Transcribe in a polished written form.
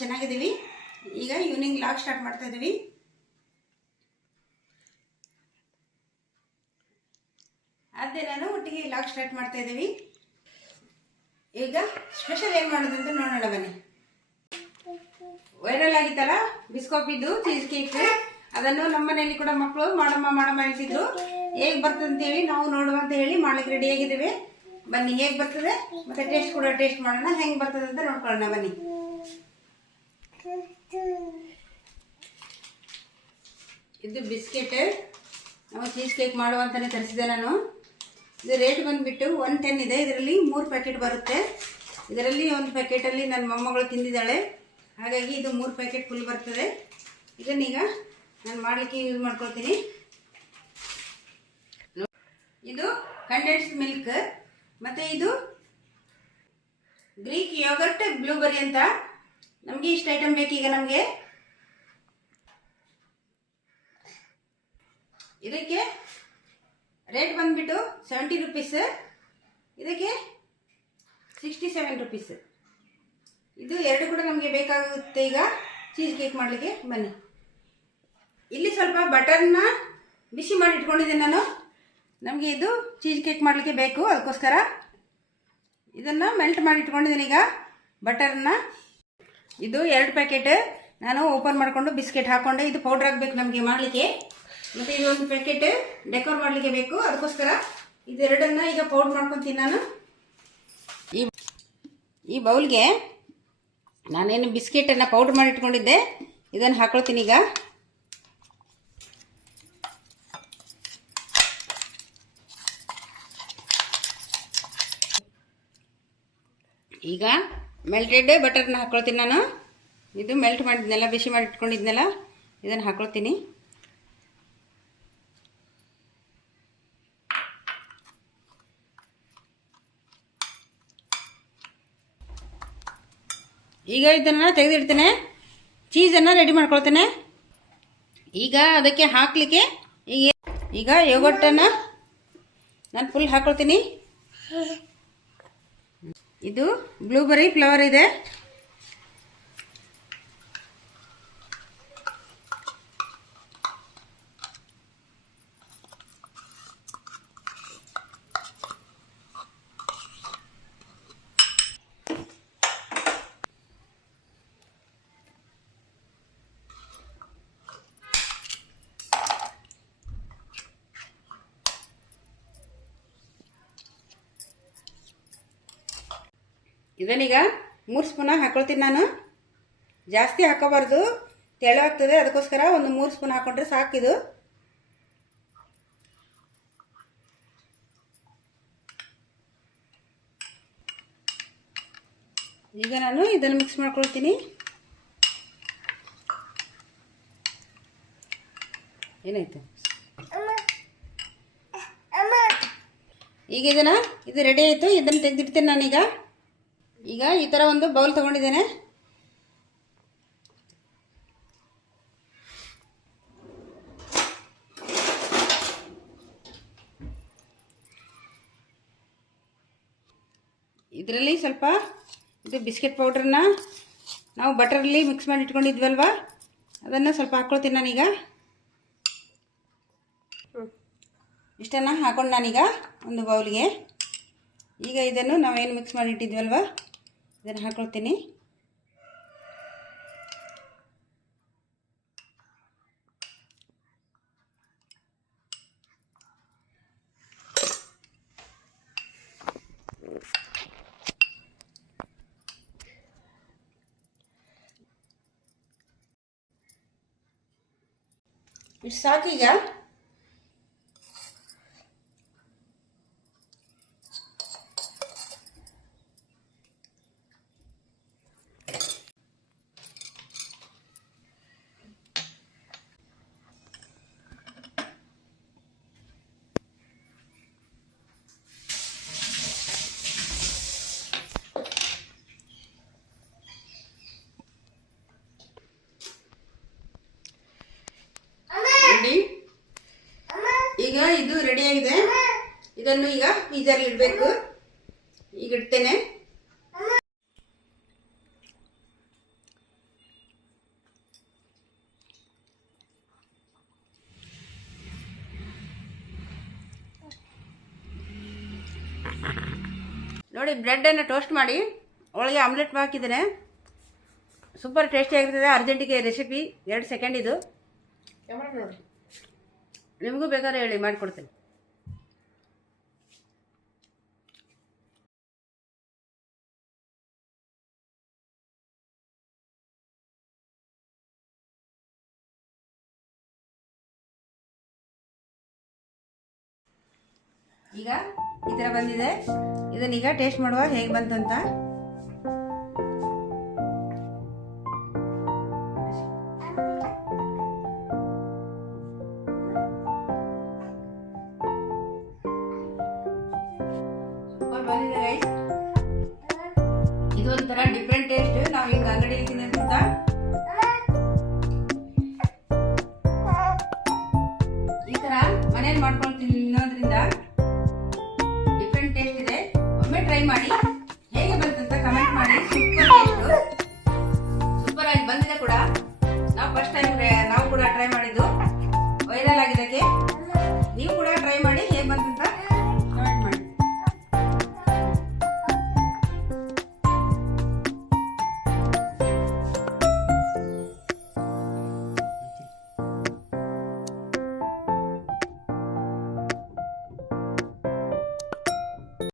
ಚೆನ್ನಾಗಿದ್ದೀವಿ. ಈಗ evening log start ಮಾಡ್ತಾ ಇದ್ದೀವಿ. ಅದೇ ನಾನು ಒಟ್ಟಿಗೆ ಲಾಗ್ ಸ್ಟಾರ್ಟ್ ಮಾಡ್ತಾ ಇದ್ದೀವಿ. ಈಗ ಸ್ಪೆಷಲ್ ಏನು ಮಾಡೋದು ಅಂತ ನೋಡೋಣ ಬನ್ನಿ. ವೈರಲ್ ಆಗಿತ್ತಲ್ಲ ಬಿಸ್ಕಾಫಿದು ಚೀಸ್ ಕೇಕ್, ಅದನ್ನು ನಮ್ಮ ಮನೆಯಲ್ಲಿ ಕೂಡ ಮಕ್ಕಳು ಮಾಡಮ್ಮ ಹೇಳ್ತಿದ್ರು. ಹೇಗೆ ಬರ್ತದೆ ಅಂತ ಹೇಳಿ ನಾವು ನೋಡುವ ಅಂತ ಹೇಳಿ ಮಾಡ್ಲಿಕ್ಕೆ ರೆಡಿ ಆಗಿದ್ದೇವೆ. ಬನ್ನಿ ಹೇಗೆ ಬರ್ತದೆ ಮತ್ತೆ ಟೇಸ್ಟ್ ಕೂಡ ಟೇಸ್ಟ್ ಮಾಡೋಣ, ಹೆಂಗೆ ಬರ್ತದೆ ಅಂತ ನೋಡ್ಕೊಳ್ಳೋಣ ಬನ್ನಿ. ಇದು ಬಿಸ್ಕೆಟ್ ನಾವು ಚೀಸ್ ಕೇಕ್ ಮಾಡುವ ಅಂತಾನೆ ತರಿಸಿದೆ ನಾನು. ಇದು ರೇಟ್ ಬಂದುಬಿಟ್ಟು 110 ಇದೆ. ಇದರಲ್ಲಿ 3 ಪ್ಯಾಕೆಟ್ ಬರುತ್ತೆ. ಇದರಲ್ಲಿ ಒಂದು ಪ್ಯಾಕೆಟಲ್ಲಿ ನನ್ನ ಮೊಮ್ಮಗಳು ತಿಂದಿದ್ದಾಳೆ, ಹಾಗಾಗಿ ಇದು 3 ಪ್ಯಾಕೆಟ್ ಫುಲ್ ಬರ್ತದೆ. ಇದನ್ನೀಗ ನಾನು ಮಾಡಲಿಕ್ಕೆ ಯೂಸ್ ಮಾಡ್ಕೊಳ್ತೀನಿ. ಇದು ಕಂಡೆನ್ಸ್ಡ್ ಮಿಲ್ಕ್, ಮತ್ತು ಇದು ಗ್ರೀಕ್ ಯೋಗರ್ಟ್ ಬ್ಲೂಬೆರಿ ಅಂತ. ನಮಗೆ ಇಷ್ಟು ಐಟಮ್ ಬೇಕೀಗ ನಮಗೆ. ಇದಕ್ಕೆ ರೇಟ್ ಬಂದುಬಿಟ್ಟು 70 ರುಪೀಸ್, ಇದಕ್ಕೆ 67 ರುಪೀಸ್. ಇದು ಎರಡು ಕೂಡ ನಮಗೆ ಬೇಕಾಗುತ್ತೆ ಈಗ ಚೀಸ್ ಕೇಕ್ ಮಾಡಲಿಕ್ಕೆ. ಬನ್ನಿ, ಇಲ್ಲಿ ಸ್ವಲ್ಪ ಬಟರ್ನ ಬಿಸಿ ಮಾಡಿ ಇಟ್ಕೊಂಡಿದ್ದೇನೆ ನಾನು. ನಮಗೆ ಇದು ಚೀಸ್ ಕೇಕ್ ಮಾಡಲಿಕ್ಕೆ ಬೇಕು, ಅದಕ್ಕೋಸ್ಕರ ಇದನ್ನು ಮೆಲ್ಟ್ ಮಾಡಿ ಇಟ್ಕೊಂಡಿದ್ದೀನಿ ಈಗ ಬಟರ್ನ. ಇದು 2 ಪ್ಯಾಕೆಟ್ ನಾನು ಓಪನ್ ಮಾಡಿಕೊಂಡು ಬಿಸ್ಕೆಟ್ ಹಾಕ್ಕೊಂಡೆ. ಇದು ಪೌಡರ್ ಆಗಬೇಕು ನಮಗೆ ಮಾಡಲಿಕ್ಕೆ, ಮತ್ತು ಇದು ಒಂದು ಪ್ಯಾಕೆಟ್ ಡೆಕೋರ್ ಮಾಡಲಿಕ್ಕೆ ಬೇಕು, ಅದಕ್ಕೋಸ್ಕರ ಇದೆರಡನ್ನು ಈಗ ಪೌಡರ್ ಮಾಡ್ಕೊತೀನಿ ನಾನು. ಈ ಬೌಲ್ಗೆ ನಾನೇನು ಬಿಸ್ಕೆಟನ್ನು ಪೌಡರ್ ಮಾಡಿ ಇಟ್ಕೊಂಡಿದ್ದೆ ಇದನ್ನು ಹಾಕ್ಕೊಳ್ತೀನಿ ಈಗ. ಈಗ ಮೆಲ್ಟೆಡ್ ಬಟರ್ನ ಹಾಕ್ಕೊಳ್ತೀನಿ ನಾನು. ಇದು ಮೆಲ್ಟ್ ಮಾಡಿದ್ನೆಲ್ಲ, ಬಿಸಿ ಮಾಡಿ ಇಟ್ಕೊಂಡಿದ್ನೆಲ್ಲ ಇದನ್ನು ಹಾಕ್ಕೊಳ್ತೀನಿ. ಈಗ ಇದನ್ನು ತೆಗೆದಿಡ್ತೇನೆ, ಚೀಸನ್ನು ರೆಡಿ ಮಾಡ್ಕೊಳ್ತೇನೆ. ಈಗ ಅದಕ್ಕೆ ಹಾಕಲಿಕ್ಕೆ ಈಗ ಯೋಗರ್ಟನ್ನು ನಾನು ಫುಲ್ ಹಾಕ್ಕೊಳ್ತೀನಿ. ಇದು ಬ್ಲೂಬೆರಿ ಫ್ಲೇವರ್ ಇದೆ. ಇದನ್ನೀಗ 3 ಸ್ಪೂನ್ ಹಾಕ್ಕೊಳ್ತೀನಿ ನಾನು. ಜಾಸ್ತಿ ಹಾಕೋಬಾರ್ದು, ತೆಳುವಾಗ್ತದೆ, ಅದಕ್ಕೋಸ್ಕರ ಒಂದು 3 ಸ್ಪೂನ್ ಹಾಕ್ಕೊಂಡ್ರೆ ಸಾಕಿದು. ಈಗ ನಾನು ಇದನ್ನು ಮಿಕ್ಸ್ ಮಾಡ್ಕೊಳ್ತೀನಿ. ಏನಾಯ್ತು? ಈಗ ಇದು ರೆಡಿ ಆಯಿತು. ಇದನ್ನು ತೆಗೆದಿಡ್ತೇನೆ ನಾನೀಗ. ಈಗ ಈ ಥರ ಒಂದು ಬೌಲ್ ತಗೊಂಡಿದ್ದೇನೆ. ಇದರಲ್ಲಿ ಸ್ವಲ್ಪ ಇದು ಬಿಸ್ಕೆಟ್ ಪೌಡ್ರನ್ನ ನಾವು ಬಟರಲ್ಲಿ ಮಿಕ್ಸ್ ಮಾಡಿ ಇಟ್ಕೊಂಡಿದ್ವಲ್ವ, ಅದನ್ನು ಸ್ವಲ್ಪ ಹಾಕ್ಕೊಳ್ತೀನಿ ನಾನೀಗ. ಇಷ್ಟನ್ನು ಹಾಕೊಂಡು ನಾನೀಗ ಒಂದು ಬೌಲ್ಗೆ ಈಗ ಇದನ್ನು ನಾವೇನು ಮಿಕ್ಸ್ ಮಾಡಿ ಇಟ್ಟಿದ್ವಲ್ವ ಇದನ್ನು ಹಾಕ್ಕೊಳ್ತೀನಿ. ಇಷ್ಟು ಸಾಕೀಗ. ಈಗ ಇದು ರೆಡಿ ಆಗಿದೆ. ಇದನ್ನು ಈಗ ಫ್ರೀಜರಲ್ಲಿ ಇಡಬೇಕು. ಈಗ ಇಡ್ತೇನೆ. ನೋಡಿ ಬ್ರೆಡ್ಡನ್ನು ಟೋಸ್ಟ್ ಮಾಡಿ ಒಳಗೆ ಆಮ್ಲೆಟ್ ಹಾಕಿದ್ದೇನೆ. ಸೂಪರ್ ಟೇಸ್ಟಿಯಾಗಿರ್ತದೆ. ಅರ್ಜೆಂಟಿಗೆ ರೆಸಿಪಿ 2 ಸೆಕೆಂಡ್ ಇದು. ನೋಡಿ, ನಿಮಗೂ ಬೇಕಾದ್ರೆ ಹೇಳಿ ಮಾಡಿಕೊಡ್ತೀನಿ. ಈಗ ಈ ಥರ ಬಂದಿದೆ. ಇದನ್ನೀಗ ಟೇಸ್ಟ್ ಮಾಡುವ ಹೇಗೆ ಬಂತು ಅಂತ. ಸೂಪರ್ ಬಂದಿದೆ ಗೈಸ್. ಇದು ಒಂಥರ ಡಿಫ್ರೆಂಟ್ ಟೇಸ್ಟ್. ನಾವು ಹಿಂಗೆ ಅಂಗಡಿಯಲ್ಲಿ ತಿನ್ನೋದ್ಕಿಂತ ಈ ಥರ ಮನೇಲಿ ಮಾಡ್ಕೊಂಡು ತಿನ್ನೋದ್ರಿಂದ ಟೇಸ್ಟ್ ಇದೆ. ಒಮ್ಮೆ ಟ್ರೈ ಮಾಡಿ, ಹೇಗೆ ಬಂತಂತ ಕಮೆಂಟ್ ಮಾಡಿ. ಸೂಪರ್ ಟೇಸ್ಟ್, ಸೂಪರ್ ಆಗಿ ಬಂದಿದೆ ಕೂಡ. ನಾವು ಫಸ್ಟ್ ಟೈಮ್ ನಾವು ಕೂಡ ಟ್ರೈ ಮಾಡಿದ್ದು.